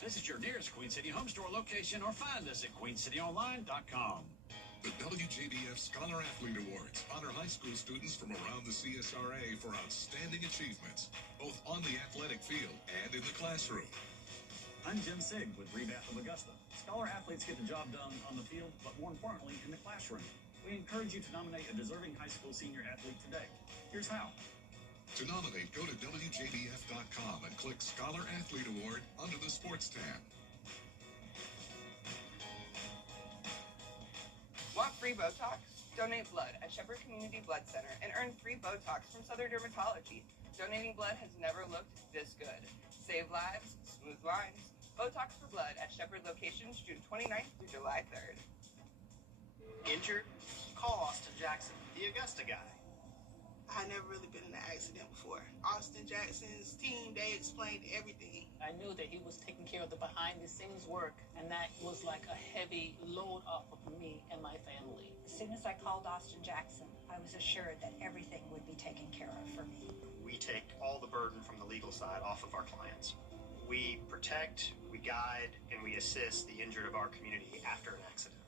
Visit your nearest Queen City home store location or find us at queencityonline.com. The WJBF Scholar Athlete Awards honor high school students from around the CSRA for outstanding achievements, both on the athletic field and in the classroom. I'm Jim Sigg with Rebath of Augusta. Scholar athletes get the job done on the field, but more importantly, in the classroom. We encourage you to nominate a deserving high school senior athlete today. Here's how. To nominate, go to WJBF.com and click Scholar Athlete Award under the Sports tab. Want free Botox? Donate blood at Shepherd Community Blood Center and earn free Botox from Southern Dermatology. Donating blood has never looked this good. Save lives, smooth lines. Botox for blood at Shepherd locations June 29th through July 3rd. Injured? Call Austin Jackson, the Augusta guy. I never really been in an accident before. Austin Jackson's team, they explained everything. I knew that he was taking care of the behind-the-scenes work, and that was like a heavy load off of me and my family. As soon as I called Austin Jackson, I was assured that everything would be taken care of for me. We take all the burden from the legal side off of our clients. We protect, we guide, and we assist the injured of our community after an accident.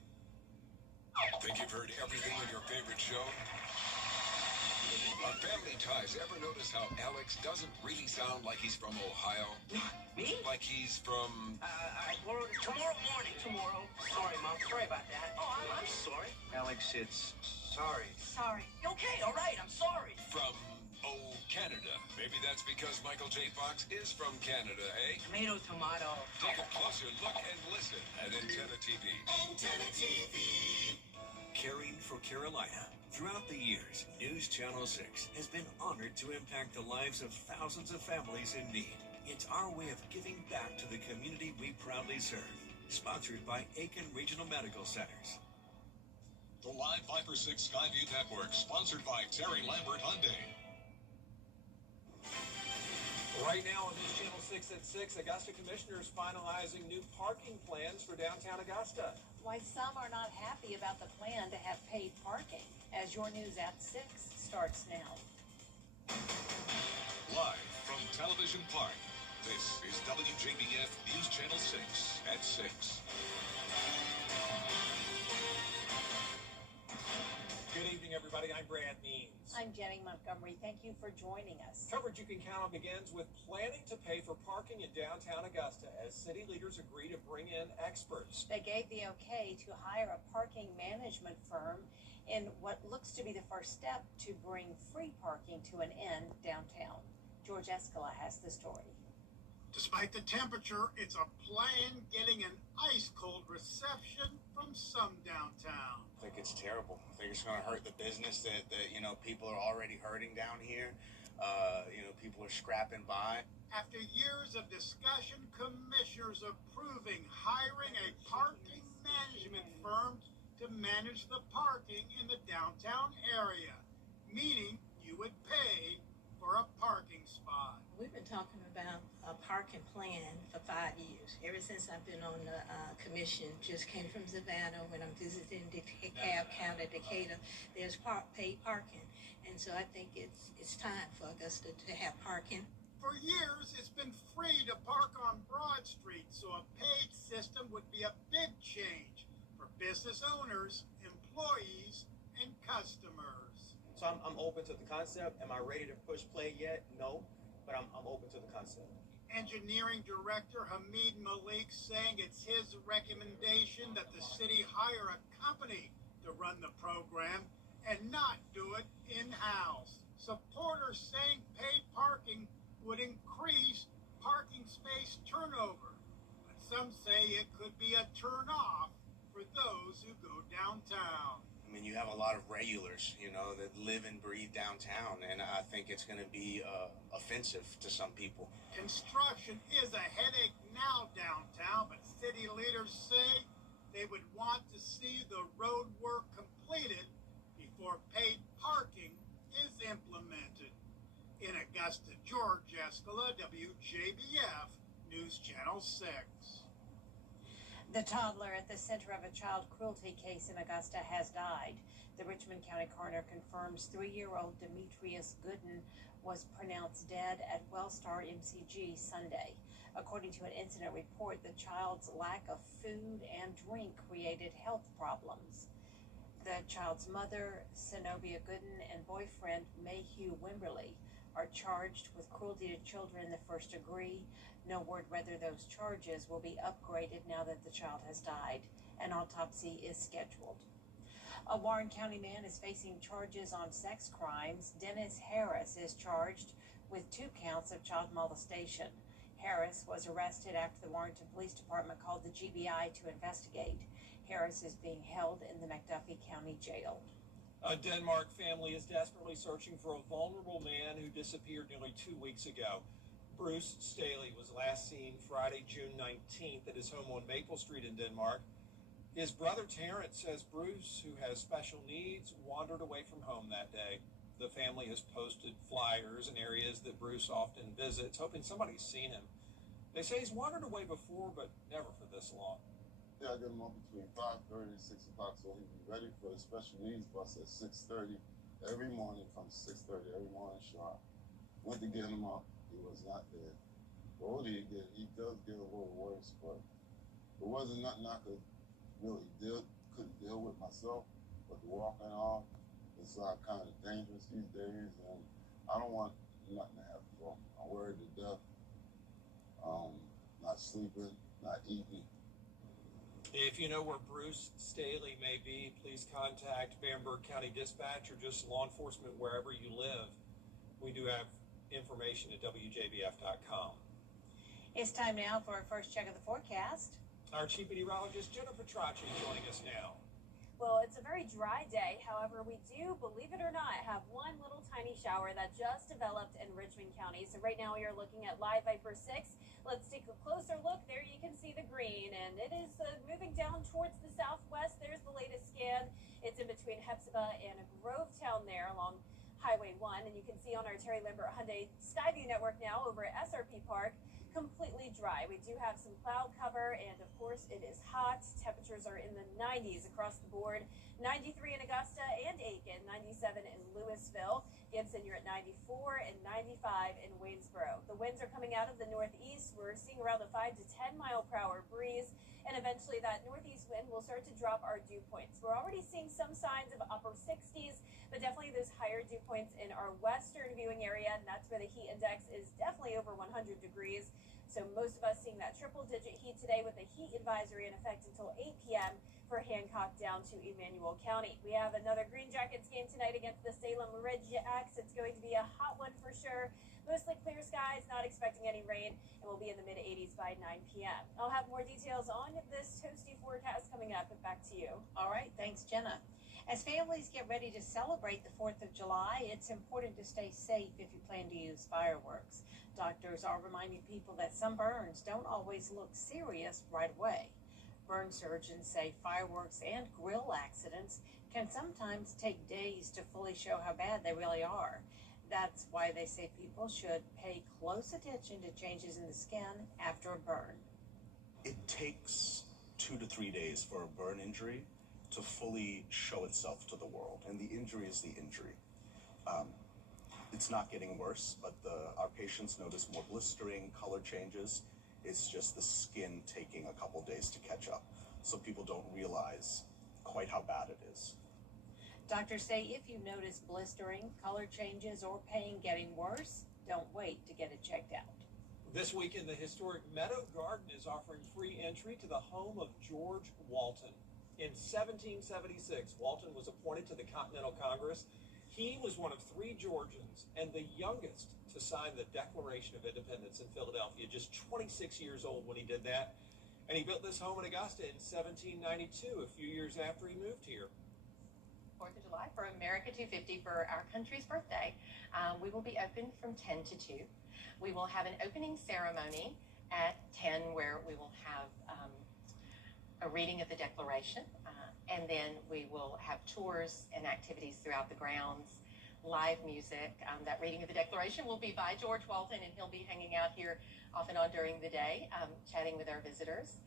Think you've heard everything on your favorite show? On Family Ties, ever notice how Alex doesn't really sound like he's from Ohio? Me? Like he's from... Tomorrow morning. Tomorrow. Sorry, Mom. Sorry about that. Oh, I'm sorry. Alex, it's sorry. Sorry. Okay, all right. I'm sorry. From... Oh, Canada. Maybe that's because Michael J. Fox is from Canada, eh? Tomato, tomato. Take a closer look and listen at Antenna TV. Antenna TV. Caring for Carolina. Throughout the years, News Channel 6 has been honored to impact the lives of thousands of families in need. It's our way of giving back to the community we proudly serve. Sponsored by Aiken Regional Medical Centers. The Live Viper 6 Skyview Network, sponsored by Terry Lambert Hyundai. Right now on News Channel 6 at 6, Augusta commissioners finalizing new parking plans for downtown Augusta. Why some are not happy about the plan to have paid parking, as your news at 6 starts now. Live from Television Park, this is WJBF News Channel 6 at 6. Good evening, everybody. I'm Brad Means. I'm Jenny Montgomery. Thank you for joining us. Coverage you can count on begins with planning to pay for parking in downtown Augusta as city leaders agree to bring in experts. They gave the okay to hire a parking management firm in what looks to be the first step to bring free parking to an end downtown. George Escala has the story. Despite the temperature, it's a plan getting an ice-cold reception from some downtown. I think it's terrible. I think it's going to hurt the business that people are already hurting down here. People are scrapping by. After years of discussion, commissioners approving hiring a parking management firm to manage the parking in the downtown area, meaning you would pay for a parking spot. We've been talking about a parking plan for 5 years. Ever since I've been on the commission, just came from Savannah when I'm visiting DeKalb County, Decatur. There's paid parking. And so I think it's time for Augusta to have parking. For years, it's been free to park on Broad Street, so a paid system would be a big change for business owners, employees, and customers. So I'm open to the concept. Am I ready to push play yet? No, but I'm open to the concept. Engineering Director Hamid Malik saying it's his recommendation that the city hire a company to run the program and not do it in-house. Supporters saying paid parking would increase parking space turnover, but some say it could be a turn-off for those who go downtown. I mean, you have a lot of regulars, that live and breathe downtown, and I think it's going to be offensive to some people. Construction is a headache now downtown, but city leaders say they would want to see the road work completed before paid parking is implemented. In Augusta, George Escala, WJBF News Channel 6. The toddler at the center of a child cruelty case in Augusta has died. The Richmond County coroner confirms 3-year-old Demetrius Gooden was pronounced dead at Wellstar MCG Sunday. According to an incident report, the child's lack of food and drink created health problems. The child's mother, Zenobia Gooden, and boyfriend, Mayhew Wimberly, are charged with cruelty to children in the first degree. No word whether those charges will be upgraded now that the child has died. An autopsy is scheduled. A Warren County man is facing charges on sex crimes. Dennis Harris is charged with 2 counts of child molestation. Harris was arrested after the Warrenton Police Department called the GBI to investigate. Harris is being held in the McDuffie County Jail. A Denmark family is desperately searching for a vulnerable man who disappeared nearly 2 weeks ago. Bruce Staley was last seen Friday, June 19th at his home on Maple Street in Denmark. His brother Terrence says Bruce, who has special needs, wandered away from home that day. The family has posted flyers in areas that Bruce often visits, hoping somebody's seen him. They say he's wandered away before, but never for this long. Yeah, I get him up between 5:30 and 6 o'clock, so he'll be ready for the special needs bus at 6:30 every morning from 6:30 every morning sharp. Went to get him up, he was not there. The older he get, he does get a little worse, but it wasn't nothing I could really couldn't deal with myself. But the walking off is kind of dangerous these days, and I don't want nothing to happen to him. I'm worried to death. Not sleeping, not eating. If you know where Bruce Staley may be, please contact Bamberg County Dispatch or just law enforcement wherever you live. We do have information at WJBF.com. It's time now for our first check of the forecast. Our chief meteorologist, Jenna Petracci, is joining us now. Well, it's a very dry day. However, we do, believe it or not, have one little tiny shower that just developed in Richmond County. So right now we are looking at Live Viper 6. Let's take a closer look. There you can see the green, and it is moving down towards the southwest. There's the latest scan. It's in between Hepzibah and Grovetown there along Highway 1. And you can see on our Terry Lambert Hyundai Skyview network now over at SRP Park, completely dry. We do have some cloud cover, and of course it is hot. Temperatures are in the 90s across the board. 93 in Augusta and Aiken, 97 in Louisville. Gibson, you're at 94, and 95 in Waynesboro. The winds are coming out of the northeast. We're seeing around a 5 to 10 mile per hour breeze, and eventually that northeast wind will start to drop our dew points. We're already seeing some signs of upper 60s, but definitely those higher dew points in our western viewing area, and that's where the heat index is definitely over 100 degrees. So most of us seeing that triple-digit heat today with a heat advisory in effect until 8 p.m. for Hancock down to Emmanuel County. We have another Green Jackets game tonight against the Salem Ridge Jacks. It's going to be a hot one for sure. Mostly clear skies, not expecting any rain, and we'll be in the mid-80s by 9 p.m. I'll have more details on this toasty forecast coming up, but back to you. All right, thanks, Jenna. As families get ready to celebrate the 4th of July, it's important to stay safe if you plan to use fireworks. Doctors are reminding people that some burns don't always look serious right away. Burn surgeons say fireworks and grill accidents can sometimes take days to fully show how bad they really are. That's why they say people should pay close attention to changes in the skin after a burn. It takes 2 to 3 days for a burn injury to fully show itself to the world, and the injury is the injury. It's not getting worse, but our patients notice more blistering, color changes. It's just the skin taking a couple days to catch up, so people don't realize quite how bad it is. Doctors say if you notice blistering, color changes, or pain getting worse, don't wait to get it checked out. This weekend, the historic Meadow Garden is offering free entry to the home of George Walton. In 1776, Walton was appointed to the Continental Congress. He was one of 3 Georgians and the youngest to sign the Declaration of Independence in Philadelphia, just 26 years old when he did that. And he built this home in Augusta in 1792, a few years after he moved here. 4th of July for America 250 for our country's birthday. We will be open from 10 to 2. We will have an opening ceremony at 10 where we will have a reading of the Declaration, and then we will have tours and activities throughout the grounds, live music. That reading of the Declaration will be by George Walton, and he'll be hanging out here off and on during the day, chatting with our visitors.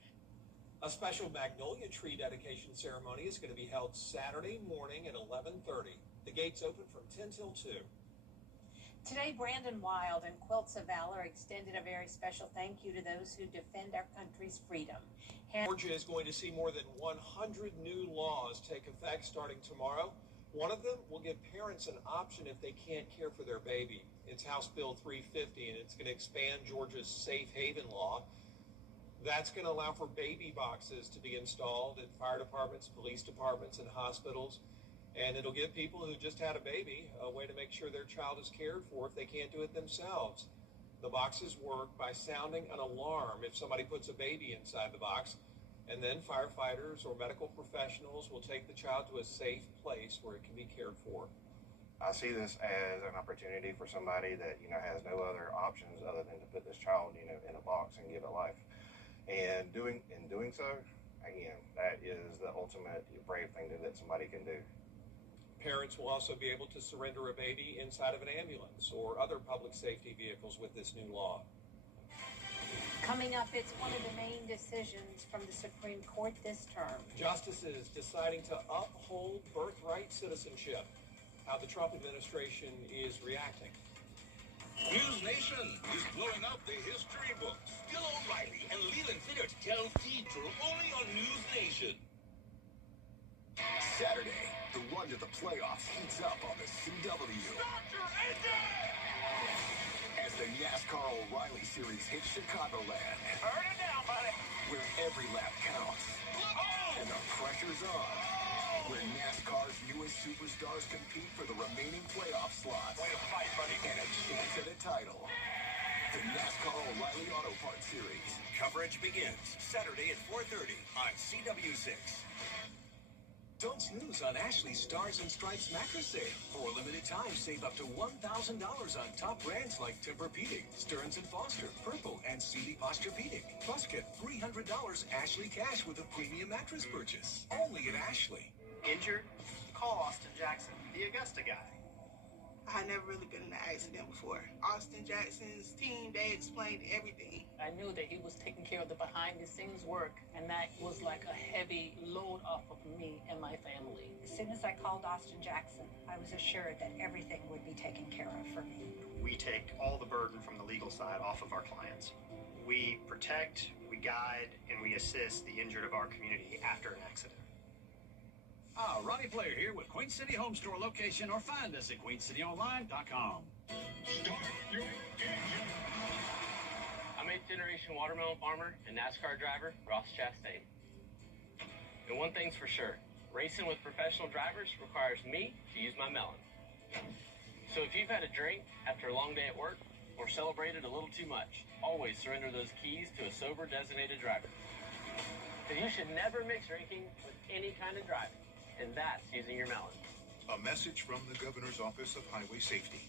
A special magnolia tree dedication ceremony is going to be held Saturday morning at 11:30. The gates open from 10 till 2. Today, Brandon Wild and Quilts of Valor extended a very special thank you to those who defend our country's freedom. Georgia is going to see more than 100 new laws take effect starting tomorrow. One of them will give parents an option if they can't care for their baby. It's House Bill 350, and it's going to expand Georgia's safe haven law. That's going to allow for baby boxes to be installed at fire departments, police departments, and hospitals. And it'll give people who just had a baby a way to make sure their child is cared for if they can't do it themselves. The boxes work by sounding an alarm if somebody puts a baby inside the box, and then firefighters or medical professionals will take the child to a safe place where it can be cared for. I see this as an opportunity for somebody that, has no other options other than to put this child, in a box and give it life. And in doing so, again, that is the ultimate brave thing that somebody can do. Parents will also be able to surrender a baby inside of an ambulance or other public safety vehicles with this new law. Coming up, it's one of the main decisions from the Supreme Court this term. Justices deciding to uphold birthright citizenship. How the Trump administration is reacting. News Nation is blowing up the history books. Bill O'Reilly and Leland Fitter tell Detour only on News Nation. Saturday, the run to the playoffs heats up on the CW. Start your engine! As the NASCAR O'Reilly Series hits Chicagoland. Turn it down, buddy. Where every lap counts. Oh! And the pressure's on. Where NASCAR's newest superstars compete for the remaining playoff slots. Way to fight, buddy. And a chance at a title. The NASCAR O'Reilly Auto Parts Series. Coverage begins Saturday at 4:30 on CW6. Don't snooze on Ashley's Stars and Stripes mattress sale. For a limited time, save up to $1,000 on top brands like Tempur-Pedic, Stearns & Foster, Purple, and Sealy Posturepedic. Plus, get $300 Ashley cash with a premium mattress purchase. Only at Ashley. Injured? Call Austin Jackson, the Augusta guy. I had never really been in an accident before. Austin Jackson's team, they explained everything. I knew that he was taking care of the behind-the-scenes work, and that was like a heavy load off of me and my family. As soon as I called Austin Jackson, I was assured that everything would be taken care of for me. We take all the burden from the legal side off of our clients. We protect, we guide, and we assist the injured of our community after an accident. Ronnie Player here with Queen City Home Store location, or find us at queencityonline.com. I'm 8th generation watermelon farmer and NASCAR driver Ross Chastain. And one thing's for sure, racing with professional drivers requires me to use my melon. So if you've had a drink after a long day at work or celebrated a little too much, always surrender those keys to a sober designated driver. Because you should never mix drinking with any kind of driving. And that's using your melon. A message from the Governor's Office of Highway Safety.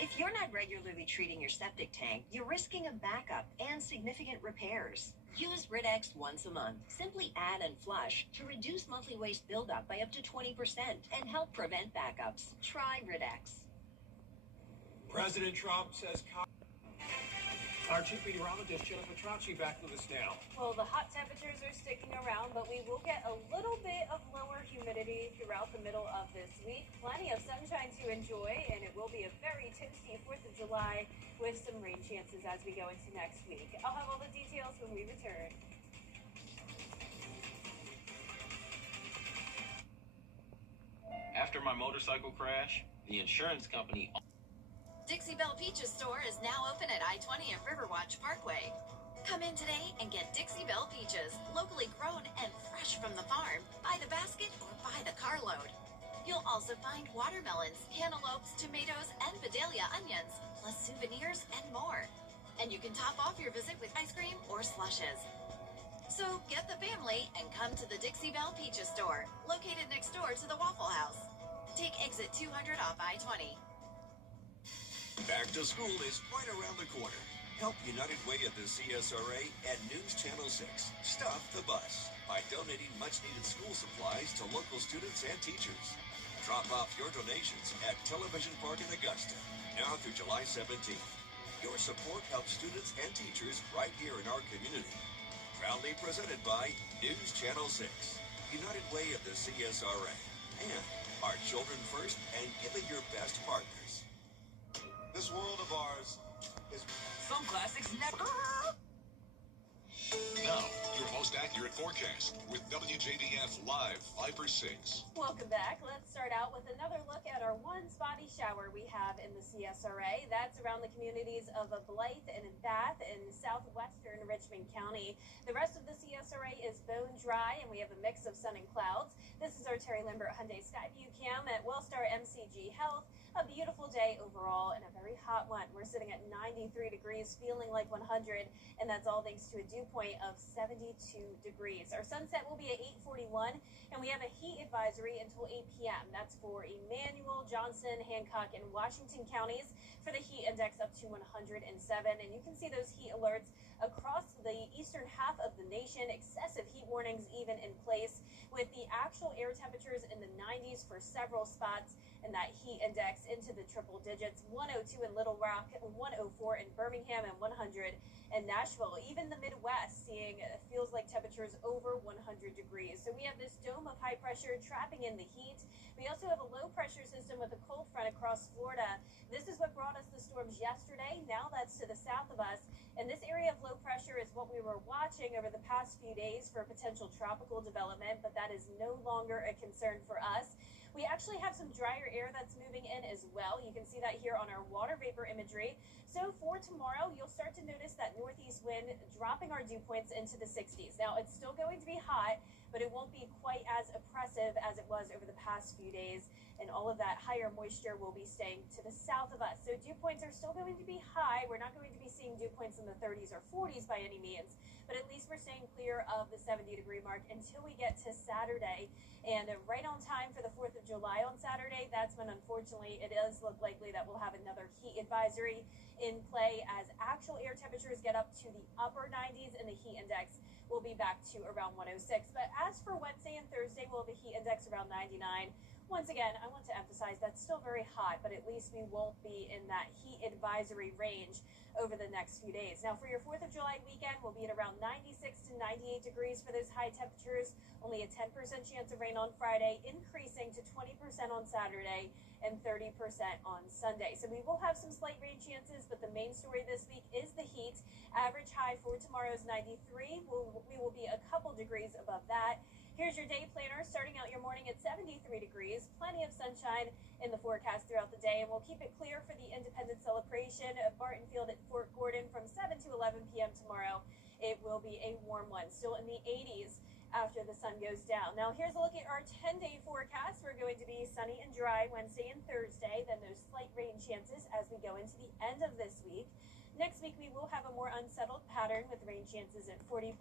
If you're not regularly treating your septic tank, you're risking a backup and significant repairs. Use Rid-X once a month. Simply add and flush to reduce monthly waste buildup by up to 20% and help prevent backups. Try Rid-X. President Trump says... Our chief meteorologist, Jennifer Traucci, back with us now. Well, the hot temperatures are sticking around, but we will get a little bit of lower humidity throughout the middle of this week. Plenty of sunshine to enjoy, and it will be a very toasty 4th of July with some rain chances as we go into next week. I'll have all the details when we return. After my motorcycle crash, the insurance company... Dixie Belle Peaches store is now open at I-20 and Riverwatch Parkway. Come in today and get Dixie Belle Peaches, locally grown and fresh from the farm, by the basket or by the carload. You'll also find watermelons, cantaloupes, tomatoes, and Vidalia onions, plus souvenirs and more. And you can top off your visit with ice cream or slushes. So get the family and come to the Dixie Belle Peaches store, located next door to the Waffle House. Take exit 200 off I-20. Back to school is right around the corner. Help United Way at the CSRA and News Channel 6 stop the bus by donating much-needed school supplies to local students and teachers. Drop off your donations at Television Park in Augusta, now through July 17th. Your support helps students and teachers right here in our community. Proudly presented by News Channel 6, United Way of the CSRA, and Our children first and giving your best partners. This world of ours is... Some classics never... Now, your most accurate forecast with WJBF Live 5/6. Welcome back. Let's start out with another look at our one spotty shower we have in the CSRA. That's around the communities of Blythe and Bath in southwestern Richmond County. The rest of the CSRA is bone dry, and we have a mix of sun and clouds. This is our Terry Limbert Hyundai Skyview Cam at Wellstar MCG Health. A beautiful day overall and a very hot one. We're sitting at 93 degrees, feeling like 100, and that's all thanks to a dew point of 72 degrees. Our sunset will be at 8:41, and we have a heat advisory until 8 p.m. That's for Emmanuel, Johnson, Hancock, and Washington counties for the heat index up to 107. And you can see those heat alerts across the eastern half of the nation. Excessive heat warnings even in place, with the actual air temperatures in the 90s for several spots, and that heat index into the triple digits. 102 in Little Rock, 104 in Birmingham, and 100 in Nashville. Even the Midwest seeing feels like temperatures over 100 degrees. So we have this dome of high pressure trapping in the heat. We also have a low pressure system with a cold front across Florida. This is what brought us the storms yesterday. Now that's to the south of us. And this area of low pressure is what we were watching over the past few days for potential tropical development, but that is no longer a concern for us. We actually have some drier air that's moving in as well. You can see that here on our water vapor imagery. So for tomorrow, you'll start to notice that northeast wind dropping our dew points into the 60s. Now, it's still going to be hot, but it won't be quite as oppressive as it was over the past few days. And all of that higher moisture will be staying to the south of us. So dew points are still going to be high. We're not going to be seeing dew points in the 30s or 40s by any means, but at least we're staying clear of the 70-degree mark until we get to Saturday. And right on time for the 4th of July on Saturday, that's when, unfortunately, it does look likely that we'll have another heat advisory in play as actual air temperatures get up to the upper 90s and the heat index will be back to around 106. But as for Wednesday and Thursday, we'll have a heat index around 99. Once again, I want to emphasize that's still very hot, but at least we won't be in that heat advisory range over the next few days. Now, for your 4th of July weekend, we'll be at around 96 to 98 degrees for those high temperatures. Only a 10% chance of rain on Friday, increasing to 20% on Saturday and 30% on Sunday. So we will have some slight rain chances, but the main story this week is the heat. Average high for tomorrow is 93. We will be a couple degrees above that. Here's your day planner, starting out your morning at 73 degrees, plenty of sunshine in the forecast throughout the day, and we'll keep it clear for the Independence celebration at Barton Field at Fort Gordon from 7 to 11 p.m. tomorrow. It will be a warm one, still in the 80s after the sun goes down. Now, here's a look at our 10-day forecast. We're going to be sunny and dry Wednesday and Thursday, then those slight rain chances as we go into the end of this week. Next week, we will have a more unsettled pattern with rain chances at 40%.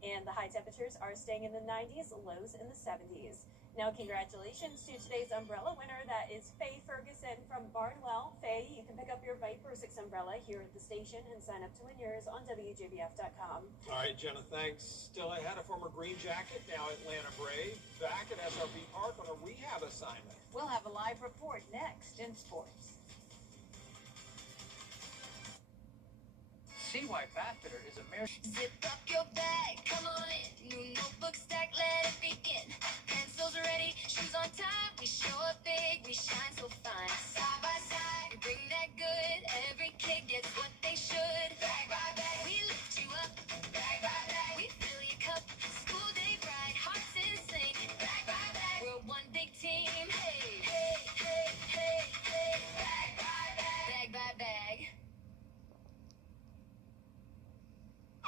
And the high temperatures are staying in the 90s, lows in the 70s. Now, congratulations to today's umbrella winner. That is Faye Ferguson from Barnwell. Faye, you can pick up your Viper 6 umbrella here at the station and sign up to win yours on WJBF.com. All right, Jenna, thanks. Still ahead, a former Green Jacket, now Atlanta Brave, back at SRP Park on a rehab assignment. We'll have a live report next in sports. See why Bathfitter is American. Zip up your bag, come on in. New notebook stack, let it begin. Pencils ready, shoes on time. We show up big, we shine so fine. Side by side, we bring that good. Every kid gets what they should. Bag by bag, we lift you up. Bag by bag, we fill your cup. School day bright, hearts in sync. Bag by bag, we're one big team. Hey, hey, hey, hey, hey. Bag by bag, bag by bag.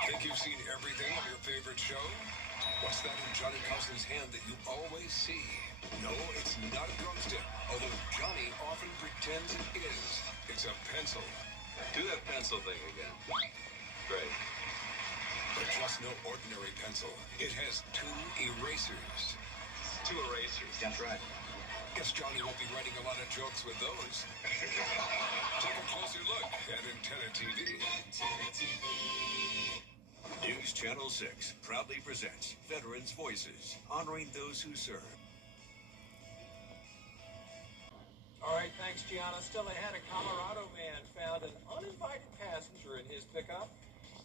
Think you've seen everything on your favorite show? What's that in Johnny Carson's hand that you always see? No, it's not a drumstick, although Johnny often pretends it is. It's a pencil. Do that pencil thing again. Great. But just no ordinary pencil. It has 2 erasers. 2 erasers. That's right. Guess Johnny won't be writing a lot of jokes with those. Take a closer look at Antenna TV. Antenna TV. News Channel 6 proudly presents Veterans Voices, honoring those who serve. All right, thanks, Gianna. Still ahead, a Colorado man found an uninvited passenger in his pickup.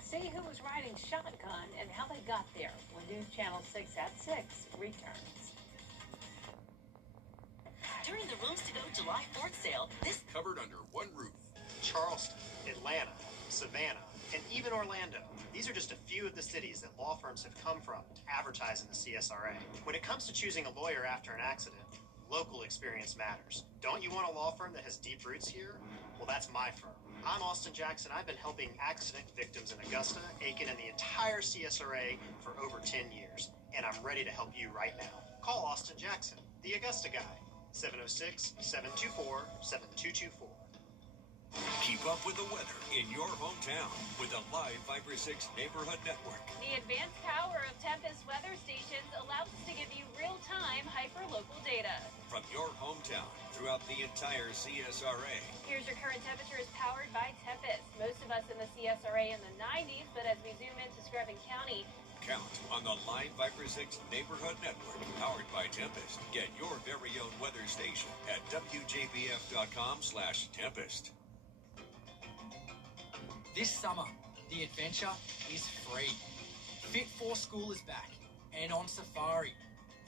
See who was riding shotgun and how they got there when News Channel 6 at 6 returns. During the Rooms to Go July 4th sale, this Covered under one roof. Charleston, Atlanta, Savannah, and even Orlando. These are just a few of the cities that law firms have come from to advertise in the CSRA. When it comes to choosing a lawyer after an accident, local experience matters. Don't you want a law firm that has deep roots here? Well, that's my firm. I'm Austin Jackson. I've been helping accident victims in Augusta, Aiken, and the entire CSRA for over 10 years. And I'm ready to help you right now. Call Austin Jackson, the Augusta guy, 706-724-7224. Keep up with the weather in your hometown with the Live Viper 6 Neighborhood Network. The advanced power of Tempest weather stations allows us to give you real-time hyper-local data. From your hometown throughout the entire CSRA. Here's your current temperatures powered by Tempest. Most of us in the CSRA in the 90s, but as we zoom into Screven County, Count on the Live Viper 6 Neighborhood Network, powered by Tempest. Get your very own weather station at WJBF.com/Tempest. This summer, the adventure is free. Fit for School is back and on safari.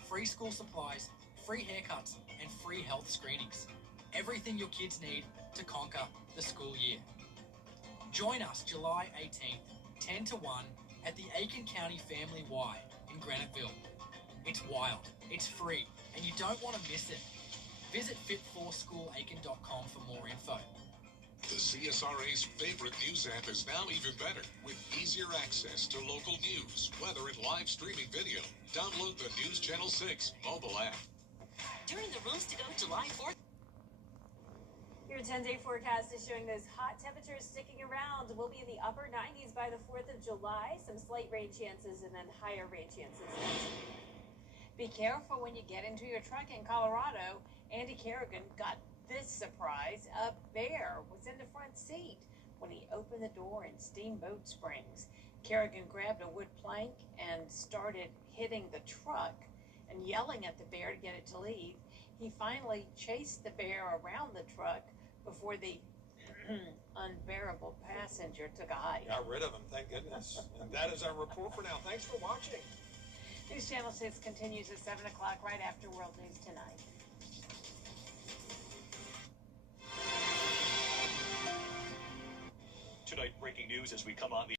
Free school supplies, free haircuts, and free health screenings. Everything your kids need to conquer the school year. Join us July 18th, 10 to 1 at the Aiken County Family Y in Graniteville. It's wild, it's free, and you don't want to miss it. Visit fit4schoolaiken.com for more info. The CSRA's favorite news app is now even better with easier access to local news, weather, and live streaming video. Download the News Channel 6 mobile app. during the Rooms to Go July 4th. Your 10-day forecast is showing those hot temperatures sticking around. We'll be in the upper 90s by the 4th of July. Some slight rain chances and then higher rain chances next week. Be careful when you get into your truck in Colorado. Andy Kerrigan got this surprise. A bear was in the front seat when he opened the door in Steamboat Springs. Kerrigan grabbed a wood plank and started hitting the truck and yelling at the bear to get it to leave. He finally chased the bear around the truck before the unbearable passenger took a hike. Got rid of him, thank goodness. And that is our report for now. Thanks for watching. News Channel 6 continues at 7 o'clock right after World News Tonight. Tonight, breaking news as we come on the